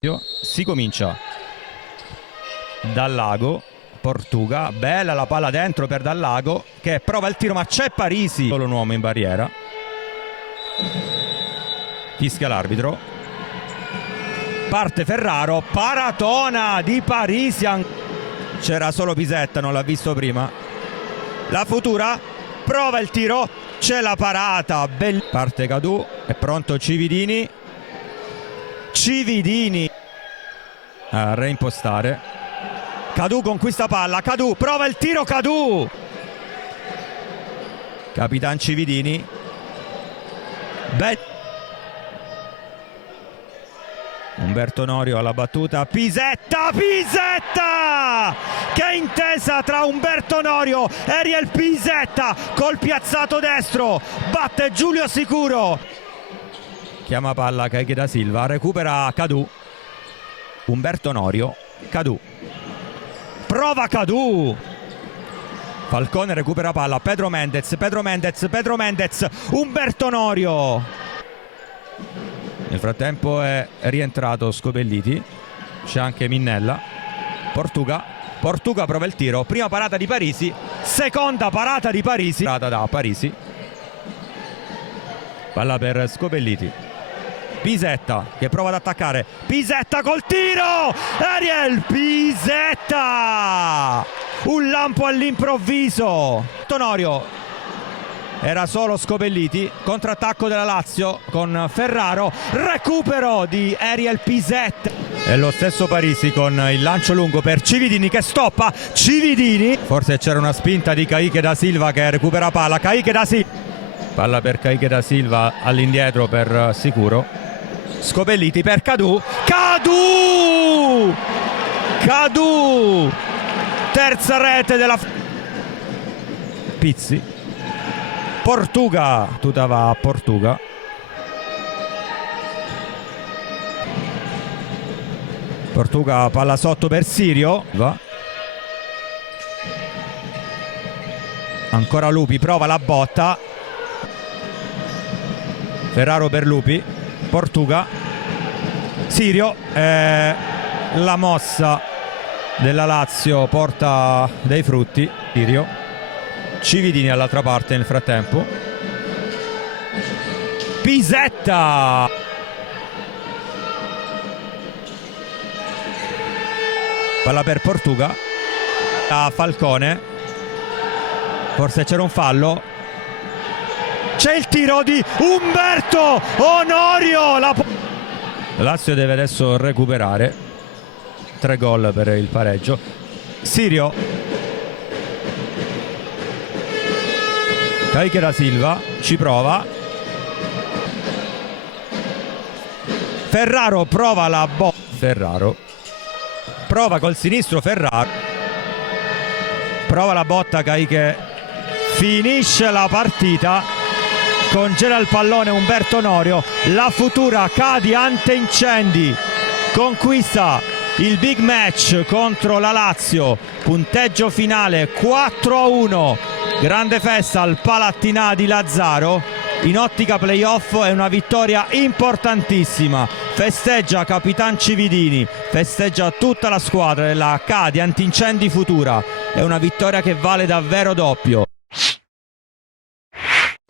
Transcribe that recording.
Si comincia Dallago, Portuga, bella la palla dentro per Dallago che prova il tiro ma c'è Parisi, solo un uomo in barriera, fischia l'arbitro, parte Ferraro, paratona di Parisi, c'era solo Pisetta, non l'ha visto prima, la Futura prova il tiro, c'è la parata, parte Cadù, è pronto Cividini a reimpostare, Cadù conquista palla, Cadù prova il tiro, Cadù, Capitan Cividini, Umberto Norio alla battuta, Pisetta che intesa tra Umberto Norio e Ariel Pisetta col piazzato destro, batte Giulio Sicuro, chiama palla Caiche da Silva, recupera Cadù, Umberto Norio, Cadù, prova Cadù, Falcone recupera palla, Pedro Mendez, Umberto Norio, nel frattempo è rientrato Scopelliti, c'è anche Minnella, Portuga prova il tiro, prima parata di Parisi, seconda parata di Parisi, parata da Parisi, palla per Scopelliti, Pisetta che prova ad attaccare, Pisetta col tiro, Ariel Pisetta, un lampo all'improvviso, Tonorio, era solo Scopelliti, contrattacco della Lazio con Ferraro, recupero di Ariel Pisetta e lo stesso Parisi con il lancio lungo per Cividini che stoppa, Cividini, forse c'era una spinta di Caiche da Silva che recupera palla, Caiche da Silva, palla per Caiche da Silva all'indietro per Sicuro, Scopelliti per Cadù, terza rete della Pizzi, Portuga, tutta va a Portuga, palla sotto per Sirio, va. Ancora Lupi, prova la botta, Ferraro per Lupi, Portuga, Sirio, la mossa della Lazio porta dei frutti, Sirio, Cividini all'altra parte nel frattempo, Pisetta, palla per Portuga, a Falcone, forse c'era un fallo, c'è il tiro di Umberto Norio, la Lazio deve adesso recuperare, 3 gol per il pareggio, Sirio, Caiche da Silva ci prova, Ferraro prova la botta, Ferraro prova col sinistro, Ferraro prova la botta, Caiche finisce la partita, congela il pallone Umberto Norio, la Futura cade ante incendi, conquista il big match contro la Lazio, punteggio finale 4-1, grande festa al Palattinà di Lazzaro, in ottica playoff è una vittoria importantissima, festeggia Capitan Cividini, festeggia tutta la squadra della Cadi Antincendi Futura, è una vittoria che vale davvero doppio.